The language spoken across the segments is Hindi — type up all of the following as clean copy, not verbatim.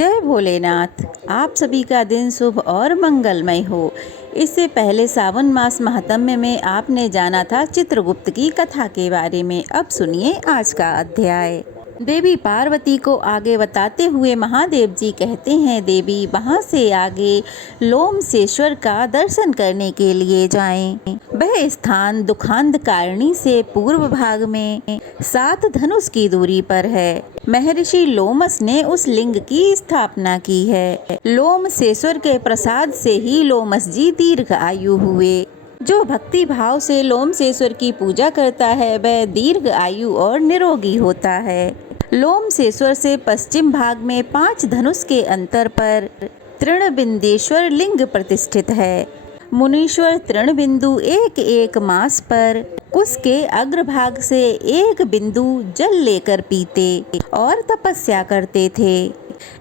जय भोलेनाथ। आप सभी का दिन शुभ और मंगलमय हो। इससे पहले सावन मास महात्म्य में आपने जाना था चित्रगुप्त की कथा के बारे में। अब सुनिए आज का अध्याय। देवी पार्वती को आगे बताते हुए महादेव जी कहते हैं, देवी वहाँ से आगे लोमशेश्वर का दर्शन करने के लिए जाएं। वह स्थान दुखांधकारणी से पूर्व भाग में 7 धनुष की दूरी पर है। महर्षि लोमस ने उस लिंग की स्थापना की है। लोमशेश्वर के प्रसाद से ही लोमस जी दीर्घ आयु हुए। जो भक्ति भाव से लोमशेश्वर की पूजा करता है वह दीर्घ आयु और निरोगी होता है। लोमशेश्वर से पश्चिम भाग में 5 धनुष के अंतर पर तृणबिंदेश्वर लिंग प्रतिष्ठित है। मुनीश्वर तृणबिंदु एक मास पर उसके अग्रभाग से एक बिंदु जल लेकर पीते और तपस्या करते थे।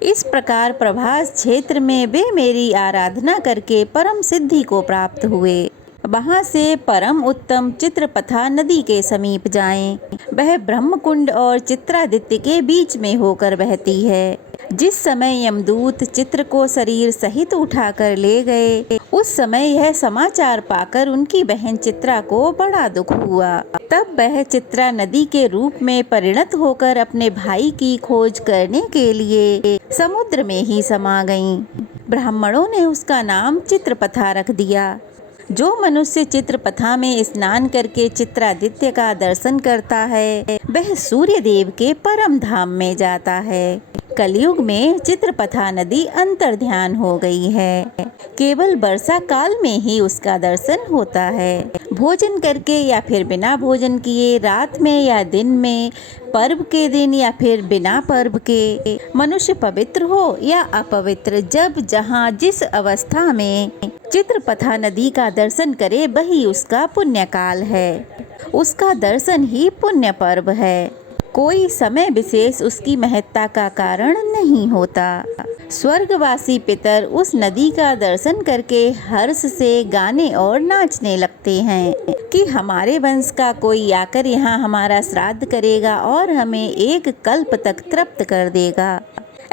इस प्रकार प्रभास क्षेत्र में वे मेरी आराधना करके परम सिद्धि को प्राप्त हुए। वहाँ से परम उत्तम चित्रपथा नदी के समीप जाएं। वह ब्रह्मकुंड और चित्रादित्य के बीच में होकर बहती है। जिस समय यमदूत चित्र को शरीर सहित उठाकर ले गए, उस समय यह समाचार पाकर उनकी बहन चित्रा को बड़ा दुख हुआ। तब वह चित्रा नदी के रूप में परिणत होकर अपने भाई की खोज करने के लिए समुद्र में ही समा गईं। ब्राह्मणों ने उसका नाम चित्रपथा रख दिया। जो मनुष्य चित्रपथा में स्नान करके चित्रादित्य का दर्शन करता है वह सूर्य देव के परम धाम में जाता है। कलयुग में चित्रपथा नदी अंतर्ध्यान हो गई है। केवल वर्षा काल में ही उसका दर्शन होता है। भोजन करके या फिर बिना भोजन किए, रात में या दिन में, पर्व के दिन या फिर बिना पर्व के, मनुष्य पवित्र हो या अपवित्र, जब जहाँ जिस अवस्था में चित्रपथा नदी का दर्शन करे वही उसका पुण्य काल है। उसका दर्शन ही पुण्य पर्व है। कोई समय विशेष उसकी महत्ता का कारण नहीं होता। स्वर्गवासी पितर उस नदी का दर्शन करके हर्ष से गाने और नाचने लगते हैं कि हमारे वंश का कोई आकर यहाँ हमारा श्राद्ध करेगा और हमें एक कल्प तक तृप्त कर देगा।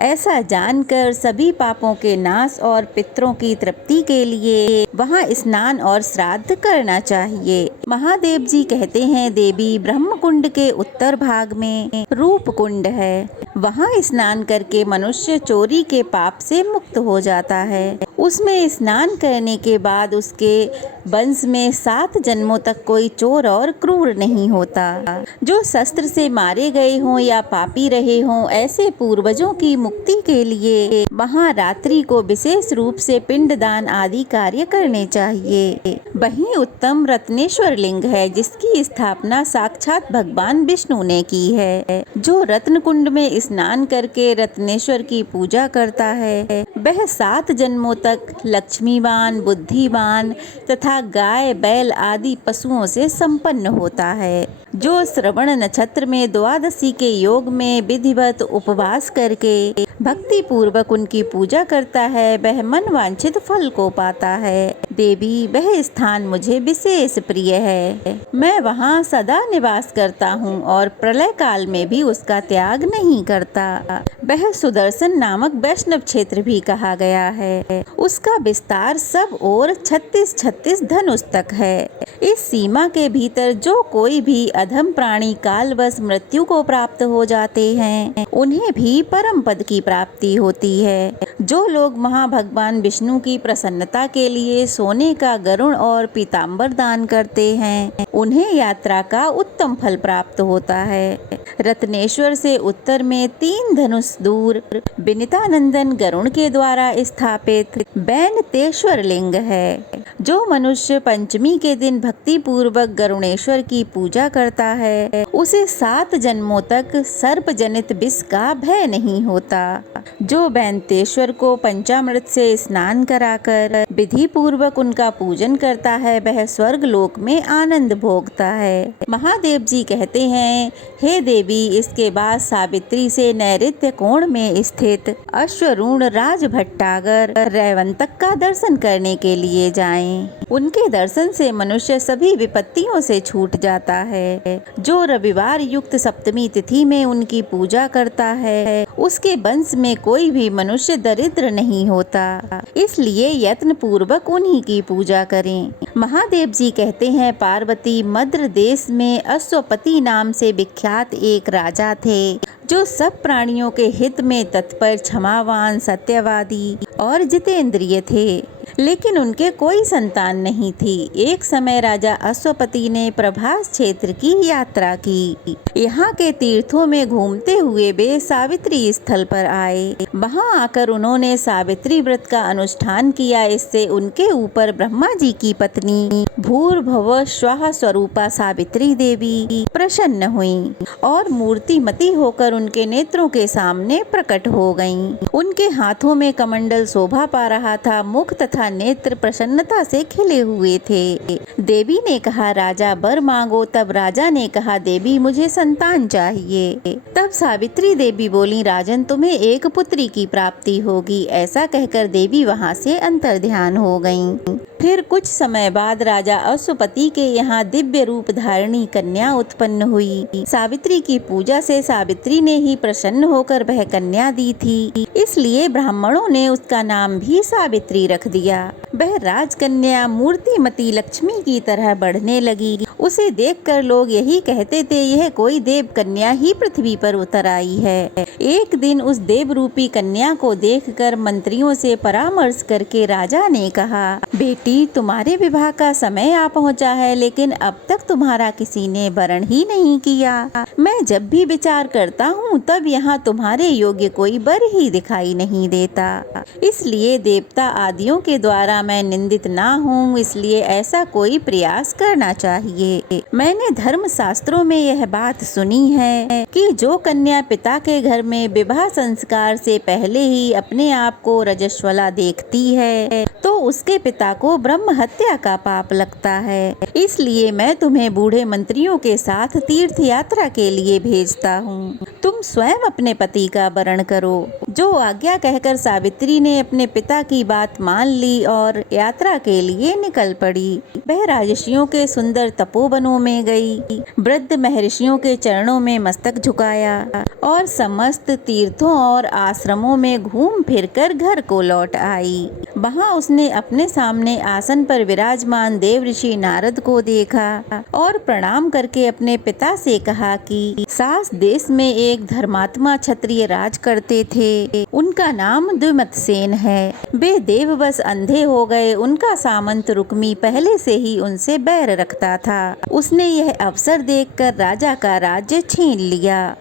ऐसा जानकर सभी पापों के नाश और पितरों की तृप्ति के लिए वहाँ स्नान और श्राद्ध करना चाहिए। महादेव जी कहते हैं, देवी ब्रह्मकुंड के उत्तर भाग में रूप कुंड है। वहाँ स्नान करके मनुष्य चोरी के पाप से मुक्त हो जाता है। उसमें स्नान करने के बाद उसके वंश में 7 जन्मों तक कोई चोर और क्रूर नहीं होता। जो शस्त्र से मारे गए हों या पापी रहे हों, ऐसे पूर्वजों की मुक्ति के लिए वहाँ रात्रि को विशेष रूप से पिंडदान आदि कार्य करने चाहिए। वहीं उत्तम रत्नेश्वर लिंग है जिसकी स्थापना साक्षात भगवान विष्णु ने की है। जो रत्न कुंड में स्नान करके रत्नेश्वर की पूजा करता है वह 7 जन्मों तक लक्ष्मीवान, बुद्धिवान तथा गाय, बैल आदि पशुओं से संपन्न होता है। जो श्रवण नक्षत्र में द्वादशी के योग में विधिवत उपवास करके भक्ति पूर्वक उनकी पूजा करता है वह मनवांछित फल को पाता है। देवी वह स्थान मुझे विशेष प्रिय है। मैं वहाँ सदा निवास करता हूँ और प्रलय काल में भी उसका त्याग नहीं करता। वह सुदर्शन नामक वैष्णव क्षेत्र भी कहा गया है। उसका विस्तार सब ओर 36 धनुष तक है। इस सीमा के भीतर जो कोई भी अधम प्राणी कालवश मृत्यु को प्राप्त हो जाते हैं उन्हें भी परम पद की प्राप्ति होती है। जो लोग वहाँ भगवान विष्णु की प्रसन्नता के लिए सोने का गरुड़ और पीताम्बर दान करते हैं उन्हें यात्रा का उत्तम फल प्राप्त होता है। रत्नेश्वर से उत्तर में 3 धनुष दूर विनीतानंदन गरुड़ के द्वारा स्थापित बैनतेश्वर लिंग है। जो मनुष्य पंचमी के दिन भक्ति पूर्वक गरुणेश्वर की पूजा करता है उसे 7 जन्मों तक सर्प जनित विष का भय नहीं होता। जो बैनतेश्वर को पंचामृत से स्नान कराकर विधि पूर्वक उनका पूजन करता है वह स्वर्ग लोक में आनंद भोगता है। महादेव जी कहते हैं, हे देवी, इसके बाद सावित्री से नैऋत्य कोण में स्थित अश्वरूण राजभट्टागर रैवंतक का दर्शन करने के लिए जाएं। उनके दर्शन से मनुष्य सभी विपत्तियों से छूट जाता है। जो रविवार युक्त सप्तमी तिथि में उनकी पूजा करता है उसके वंश में कोई भी मनुष्य दरिद्र नहीं होता, इसलिए यत्न पूर्वक उन्हीं की पूजा करें। महादेव जी कहते हैं, पार्वती मद्र देश में अश्वपति नाम से विख्यात एक राजा थे, जो सब प्राणियों के हित में तत्पर, क्षमावान, सत्यवादी और जितेंद्रिय थे, लेकिन उनके कोई संतान नहीं थी। एक समय राजा अश्वपति ने प्रभास क्षेत्र की यात्रा की। यहाँ के तीर्थों में घूमते हुए वे सावित्री स्थल पर आए। वहाँ आकर उन्होंने सावित्री व्रत का अनुष्ठान किया। इससे उनके ऊपर ब्रह्मा जी की पत्नी भूर्भुवः स्वः स्वरूपा सावित्री देवी प्रसन्न हुई और मूर्तिमती होकर उनके नेत्रों के सामने प्रकट हो गईं। उनके हाथों में कमंडल शोभा पा रहा था, मुख तथा नेत्र प्रसन्नता से खिले हुए थे। देवी ने कहा, राजा वर मांगो। तब राजा ने कहा, देवी मुझे संतान चाहिए। तब सावित्री देवी बोली, राजन तुम्हें एक पुत्री की प्राप्ति होगी। ऐसा कहकर देवी वहाँ से अंतर्ध्यान हो गईं। फिर कुछ समय बाद राजा अश्वपति के यहाँ दिव्य रूप धारिणी कन्या उत्पन्न हुई। सावित्री की पूजा से सावित्री ने ही प्रसन्न होकर वह कन्या दी थी, इसलिए ब्राह्मणों ने उसका नाम भी सावित्री रख दिया। वह राजकन्या मूर्तिमती लक्ष्मी की तरह बढ़ने लगी। उसे देखकर लोग यही कहते थे, यह कोई देव कन्या ही पृथ्वी पर उतर आई है। एक दिन उस देव रूपी कन्या को देखकर मंत्रियों से परामर्श करके राजा ने कहा, बेटी तुम्हारे विवाह का समय आ पहुंचा है, लेकिन अब तक तुम्हारा किसी ने वरण ही नहीं किया। मैं जब भी विचार करता हूँ तब यहाँ तुम्हारे योग्य कोई वर ही दिखाई नहीं देता। इसलिए देवता आदियों के द्वारा मैं निंदित ना हूँ, इसलिए ऐसा कोई प्रयास करना चाहिए। मैंने धर्म शास्त्रों में यह बात सुनी है कि जो कन्या पिता के घर में विवाह संस्कार से पहले ही अपने आप को रजस्वला देखती है, तो उसके पिता को ब्रह्म हत्या का पाप लगता है। इसलिए मैं तुम्हें बूढ़े मंत्रियों के साथ तीर्थ यात्रा के लिए भेजता हूँ। तुम स्वयं अपने पति का वरण करो। जो आज्ञा कहकर सावित्री ने अपने पिता की बात मान ली और यात्रा के लिए निकल पड़ी। वह राजर्षियों के सुंदर तपोवनों में गई, वृद्ध महर्षियों के चरणों में मस्तक झुकाया और समस्त तीर्थों और आश्रमों में घूम फिरकर घर को लौट आई। वहाँ उसने अपने सामने आसन पर विराजमान देव ऋषि नारद को देखा और प्रणाम करके अपने पिता से कहा कि सास देश में एक धर्मात्मा क्षत्रिय राज करते थे। उनका नाम द्विमतसेन है। वे देववश अंधे हो गए। उनका सामंत रुक्मी पहले से ही उनसे बैर रखता था। उसने यह अवसर देखकर राजा का राज्य छीन लिया।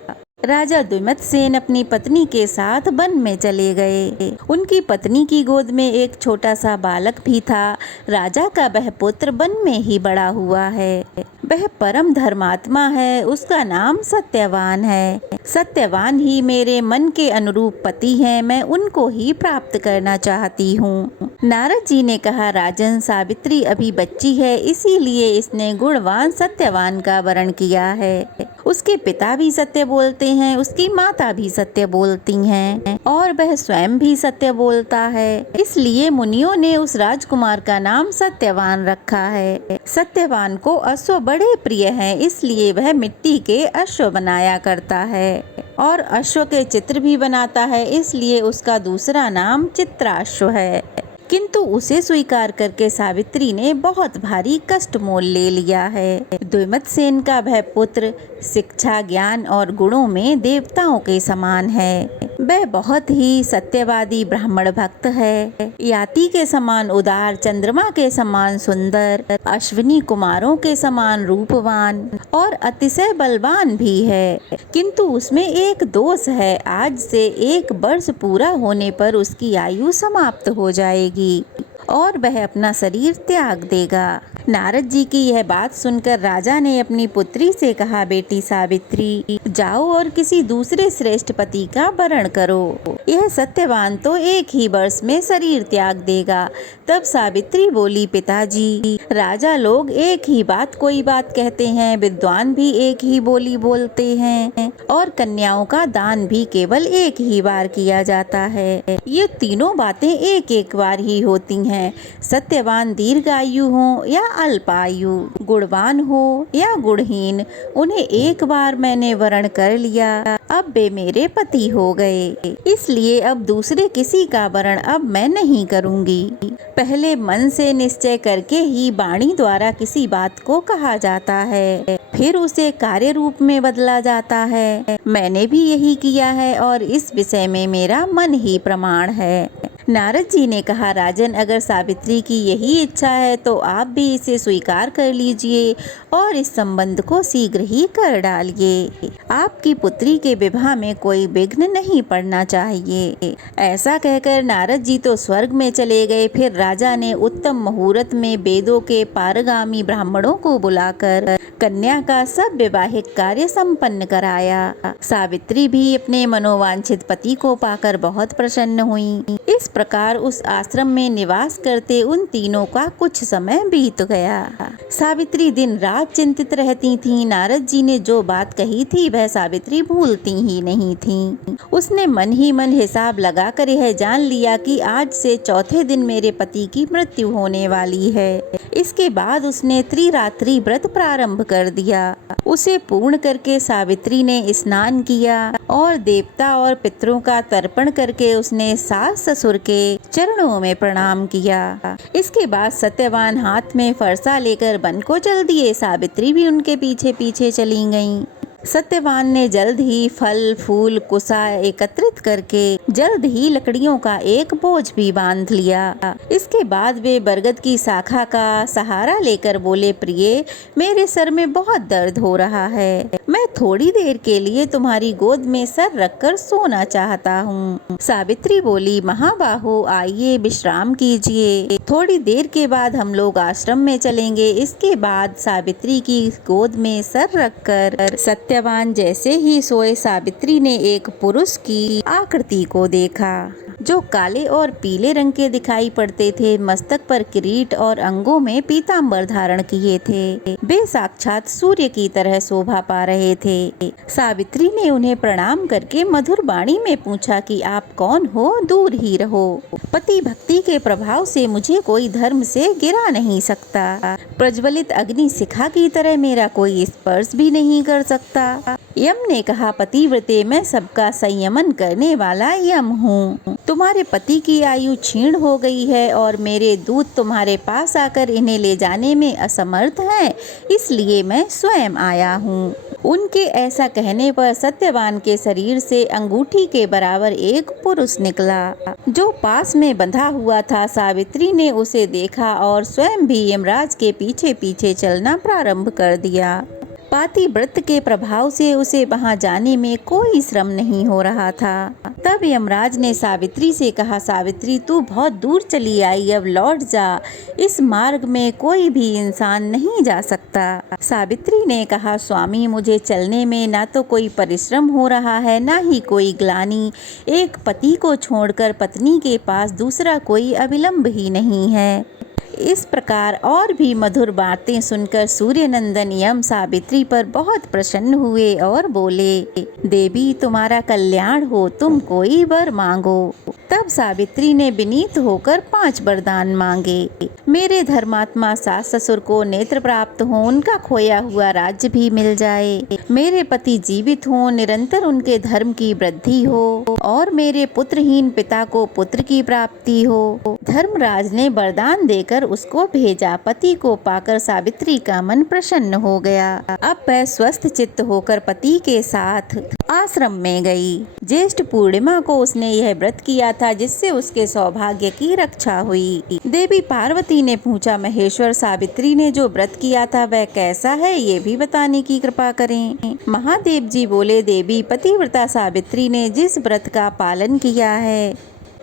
राजा द्विमतसेन अपनी पत्नी के साथ वन में चले गए। उनकी पत्नी की गोद में एक छोटा सा बालक भी था। राजा का वह पुत्र वन में ही बड़ा हुआ है। वह परम धर्मात्मा है। उसका नाम सत्यवान है। सत्यवान ही मेरे मन के अनुरूप पति हैं। मैं उनको ही प्राप्त करना चाहती हूँ। नारद जी ने कहा, राजन सावित्री अभी बच्ची है, इसीलिए इसने गुणवान सत्यवान का वरण किया है। उसके पिता भी सत्य बोलते हैं, उसकी माता भी सत्य बोलती हैं और वह स्वयं भी सत्य बोलता है। इसलिए मुनियों ने उस राजकुमार का नाम सत्यवान रखा है। सत्यवान को अश्व बड़े प्रिय हैं, इसलिए वह मिट्टी के अश्व बनाया करता है और अश्व के चित्र भी बनाता है, इसलिए उसका दूसरा नाम चित्राश्व है। किंतु उसे स्वीकार करके सावित्री ने बहुत भारी कष्ट मोल ले लिया है। द्विमतसेन का वह पुत्र शिक्षा, ज्ञान और गुणों में देवताओं के समान है। वह बहुत ही सत्यवादी ब्राह्मण भक्त है। याति के समान उदार, चंद्रमा के समान सुंदर, अश्विनी कुमारों के समान रूपवान और अतिशय बलवान भी है। किंतु उसमें एक दोष है। आज से 1 वर्ष पूरा होने पर उसकी आयु समाप्त हो जाएगी और वह अपना शरीर त्याग देगा। नारद जी की यह बात सुनकर राजा ने अपनी पुत्री से कहा, बेटी सावित्री जाओ और किसी दूसरे श्रेष्ठ पति का वरण करो। यह सत्यवान तो 1 ही वर्ष में शरीर त्याग देगा। तब सावित्री बोली, पिताजी राजा लोग एक ही बात कोई बात कहते हैं, विद्वान भी एक ही बोली बोलते हैं और कन्याओं का दान भी केवल 1 ही बार किया जाता है। ये तीनों बातें एक एक बार ही होती हैं। सत्यवान दीर्घायु हो या अल्पायु, गुणवान हो या गुणहीन, उन्हें एक बार मैंने वरण कर लिया, अब वे मेरे पति हो गए। इसलिए अब दूसरे किसी का वरण अब मैं नहीं करूंगी। पहले मन से निश्चय करके ही वाणी द्वारा किसी बात को कहा जाता है, फिर उसे कार्य रूप में बदला जाता है। मैंने भी यही किया है और इस विषय में मेरा मन ही प्रमाण है। नारद जी ने कहा, राजन, अगर सावित्री की यही इच्छा है तो आप भी इसे स्वीकार कर लीजिए और इस संबंध को शीघ्र ही कर डालिए। आपकी पुत्री के विवाह में कोई विघ्न नहीं पड़ना चाहिए। ऐसा कहकर नारद जी तो स्वर्ग में चले गए। फिर राजा ने उत्तम मुहूर्त में वेदों के पारगामी ब्राह्मणों को बुलाकर कन्या का सब वैवाहिक कार्य संपन्न कराया। सावित्री भी अपने मनोवांछित पति को पाकर बहुत प्रसन्न हुई। इस प्रकार उस आश्रम में निवास करते उन तीनों का कुछ समय बीत गया। सावित्री दिन रात चिंतित रहती थीं। नारद जी ने जो बात कही थी वह सावित्री भूलती ही नहीं थीं। उसने मन ही मन हिसाब लगाकर यह जान लिया कि आज से चौथे दिन मेरे पति की मृत्यु होने वाली है। इसके बाद उसने त्रिरात्रि व्रत प्रारंभ कर दिया। उसे पूर्ण करके सावित्री ने स्नान किया और देवता और पितरों का तर्पण करके उसने सास ससुर के चरणों में प्रणाम किया। इसके बाद सत्यवान हाथ में फरसा लेकर वन को चल दिए। सावित्री भी उनके पीछे पीछे चली गईं। सत्यवान ने जल्द ही फल फूल कुसा एकत्रित करके जल्द ही लकड़ियों का एक बोझ भी बांध लिया। इसके बाद वे बरगद की शाखा का सहारा लेकर बोले, प्रिय, मेरे सर में बहुत दर्द हो रहा है। मैं थोड़ी देर के लिए तुम्हारी गोद में सर रखकर सोना चाहता हूँ। सावित्री बोली, महाबाहु, आइए विश्राम कीजिए। थोड़ी देर के बाद हम लोग आश्रम में चलेंगे। इसके बाद सावित्री की गोद में सर रखकर सत्यवान जैसे ही सोए, सावित्री ने एक पुरुष की आकृति को देखा जो काले और पीले रंग के दिखाई पड़ते थे। मस्तक पर किरीट और अंगों में पीतांबर धारण किए थे। वे साक्षात सूर्य की तरह शोभा पा रहे थे। सावित्री ने उन्हें प्रणाम करके मधुर वाणी में पूछा कि आप कौन हो? दूर ही रहो। पति भक्ति के प्रभाव से मुझे कोई धर्म से गिरा नहीं सकता। प्रज्वलित अग्नि शिखा की तरह मेरा कोई स्पर्श भी नहीं कर सकता। यम ने कहा, पतिव्रते, मैं सबका संयमन करने वाला यम हूँ। तुम्हारे पति की आयु क्षीण हो गई है और मेरे दूत तुम्हारे पास आकर इन्हें ले जाने में असमर्थ हैं, इसलिए मैं स्वयं आया हूँ। उनके ऐसा कहने पर सत्यवान के शरीर से अंगूठी के बराबर एक पुरुष निकला जो पास में बंधा हुआ था। सावित्री ने उसे देखा और स्वयं भी यमराज के पीछे पीछे चलना प्रारंभ कर दिया। पातिव्रत के प्रभाव से उसे वहां जाने में कोई श्रम नहीं हो रहा था। तब यमराज ने सावित्री से कहा, सावित्री, तू बहुत दूर चली आई, अब लौट जा। इस मार्ग में कोई भी इंसान नहीं जा सकता। सावित्री ने कहा, स्वामी, मुझे चलने में ना तो कोई परिश्रम हो रहा है, ना ही कोई ग्लानि। एक पति को छोड़कर पत्नी के पास दूसरा कोई अविलंब ही नहीं है। इस प्रकार और भी मधुर बातें सुनकर सूर्यनंदन यम सावित्री पर बहुत प्रसन्न हुए और बोले, देवी, तुम्हारा कल्याण हो, तुम कोई वर मांगो। तब सावित्री ने विनीत होकर 5 वरदान मांगे। मेरे धर्मात्मा सास ससुर को नेत्र प्राप्त हो, उनका खोया हुआ राज्य भी मिल जाए, मेरे पति जीवित हो, निरंतर उनके धर्म की वृद्धि हो और मेरे पुत्रहीन पिता को पुत्र की प्राप्ति हो। धर्मराज ने वरदान देकर उसको भेजा। पति को पाकर सावित्री का मन प्रसन्न हो गया। अब वह स्वस्थ चित्त होकर पति के साथ आश्रम में गई। ज्येष्ठ पूर्णिमा को उसने यह व्रत किया था जिससे उसके सौभाग्य की रक्षा हुई। देवी पार्वती ने पूछा, महेश्वर, सावित्री ने जो व्रत किया था वह कैसा है, ये भी बताने की कृपा करें। महादेव जी बोले, देवी, पतिव्रता सावित्री ने जिस व्रत का पालन किया है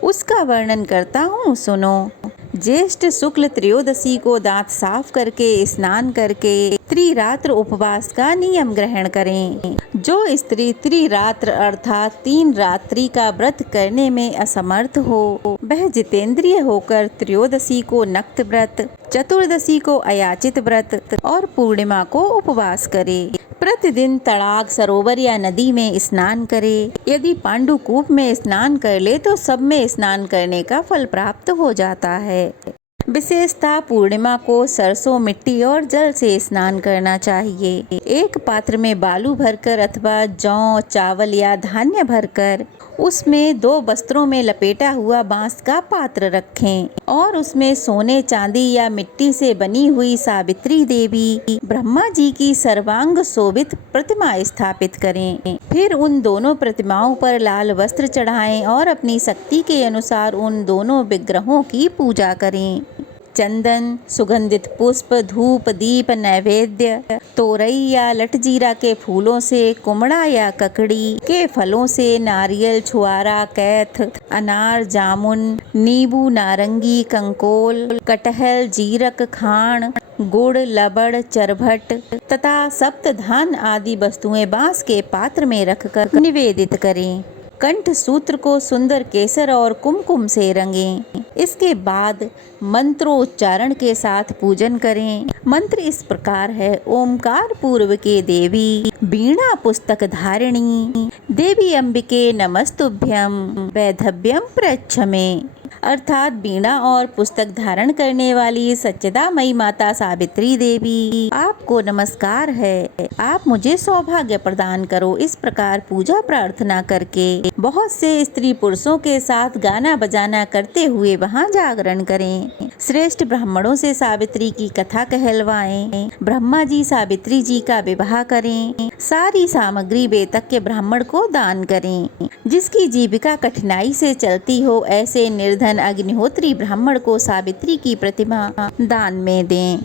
उसका वर्णन करता हूँ, सुनो। ज्येष्ठ शुक्ल त्रयोदशी को दांत साफ करके स्नान करके त्रिरात्र उपवास का नियम ग्रहण करें। जो स्त्री त्रिरात्र अर्थात 3 रात्रि का व्रत करने में असमर्थ हो वह जितेंद्रिय होकर त्रयोदशी को नक्त व्रत, चतुर्दशी को अयाचित व्रत और पूर्णिमा को उपवास करे। प्रतिदिन तड़ाग, सरोवर या नदी में स्नान करे। यदि पांडुकूप में स्नान कर ले तो सब में स्नान करने का फल प्राप्त हो जाता है। विशेषता पूर्णिमा को सरसों मिट्टी और जल से स्नान करना चाहिए। एक पात्र में बालू भरकर अथवा जौ, चावल या धान्य भरकर उसमें 2 वस्त्रों में लपेटा हुआ बांस का पात्र रखें और उसमें सोने, चांदी या मिट्टी से बनी हुई सावित्री देवी, ब्रह्मा जी की सर्वांग शोभित प्रतिमा स्थापित करें। फिर उन दोनों प्रतिमाओं पर लाल वस्त्र चढ़ाएं और अपनी शक्ति के अनुसार उन दोनों विग्रहों की पूजा करें। चंदन, सुगंधित पुष्प, धूप, दीप, नैवेद्य, तोरई या लटजीरा के फूलों से, कुमड़ा या ककड़ी के फलों से, नारियल, छुआरा, कैथ, अनार, जामुन, नींबू, नारंगी, कंकोल, कटहल, जीरक, खाण, गुड़, लबड़, चरभट तथा सप्तधान आदि वस्तुएं बांस के पात्र में रखकर निवेदित करें। कंठ सूत्र को सुंदर केसर और कुमकुम से रंगें। इसके बाद मंत्रोच्चारण के साथ पूजन करें। मंत्र इस प्रकार है: ओमकार पूर्व के देवी, वीणा पुस्तक धारिणी, देवी अंबिके नमस्तुभ्यं, वैधव्यम प्रच्छमे। अर्थात वीणा और पुस्तक धारण करने वाली सच्चिदामयी माता सावित्री देवी, आपको नमस्कार है, आप मुझे सौभाग्य प्रदान करो। इस प्रकार पूजा प्रार्थना करके बहुत से स्त्री पुरुषों के साथ गाना बजाना करते हुए वहां जागरण करें। श्रेष्ठ ब्राह्मणों से सावित्री की कथा कहलवाएं। ब्रह्मा जी सावित्री जी का विवाह करें। सारी सामग्री वेतज्ञ ब्राह्मण को दान करें। जिसकी जीविका कठिनाई से चलती हो ऐसे निर्धन अग्निहोत्री ब्राह्मण को सावित्री की प्रतिमा दान में दें।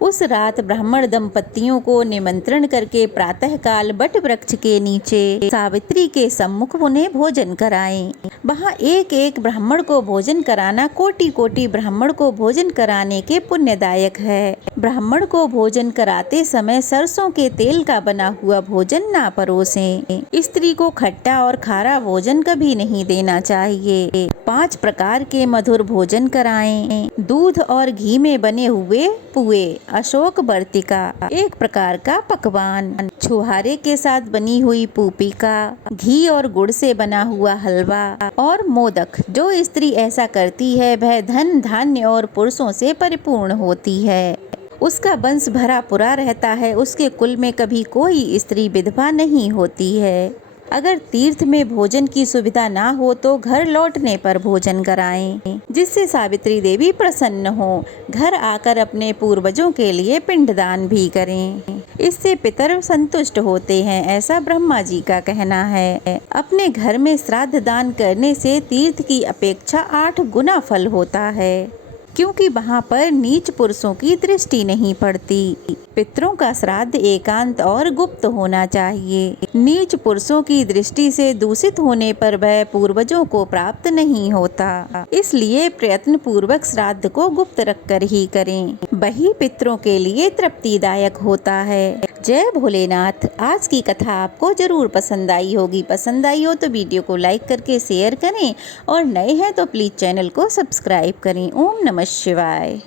उस रात ब्राह्मण दंपतियों को निमंत्रण करके प्रातः काल बट वृक्ष के नीचे सावित्री के सम्मुख उन्हें भोजन कराएं। वहां एक एक ब्राह्मण को भोजन कराना कोटि कोटि ब्राह्मण को भोजन कराने के पुण्यदायक है। ब्राह्मण को भोजन कराते समय सरसों के तेल का बना हुआ भोजन ना परोसें। स्त्री को खट्टा और खारा भोजन कभी नहीं देना चाहिए। 5 प्रकार के मधुर भोजन कराएं। दूध और घी में बने हुए पुए, अशोक बर्तिका, एक प्रकार का पकवान, छुहारे के साथ बनी हुई पूपिका, घी और गुड़ से बना हुआ हलवा और मोदक। जो स्त्री ऐसा करती है वह धन, धान्य और पुरुषों से परिपूर्ण होती है। उसका वंश भरा पूरा रहता है। उसके कुल में कभी कोई स्त्री विधवा नहीं होती है। अगर तीर्थ में भोजन की सुविधा ना हो तो घर लौटने पर भोजन कराएं, जिससे सावित्री देवी प्रसन्न हो। घर आकर अपने पूर्वजों के लिए पिंडदान भी करें। इससे पितर संतुष्ट होते हैं, ऐसा ब्रह्मा जी का कहना है। अपने घर में श्राद्ध दान करने से तीर्थ की अपेक्षा 8 गुना फल होता है, क्योंकि वहाँ पर नीच पुरुषों की दृष्टि नहीं पड़ती। पितरों का श्राद्ध एकांत और गुप्त होना चाहिए। नीच पुरुषों की दृष्टि से दूषित होने पर वह पूर्वजों को प्राप्त नहीं होता। इसलिए प्रयत्न पूर्वक श्राद्ध को गुप्त रखकर ही करें, वही पितरों के लिए तृप्तिदायक होता है। जय भोलेनाथ। आज की कथा आपको जरूर पसंद आई होगी। पसंद आई हो तो वीडियो को लाइक करके शेयर करें और नए हैं तो प्लीज चैनल को सब्सक्राइब करें। ओम नमः शिवाय।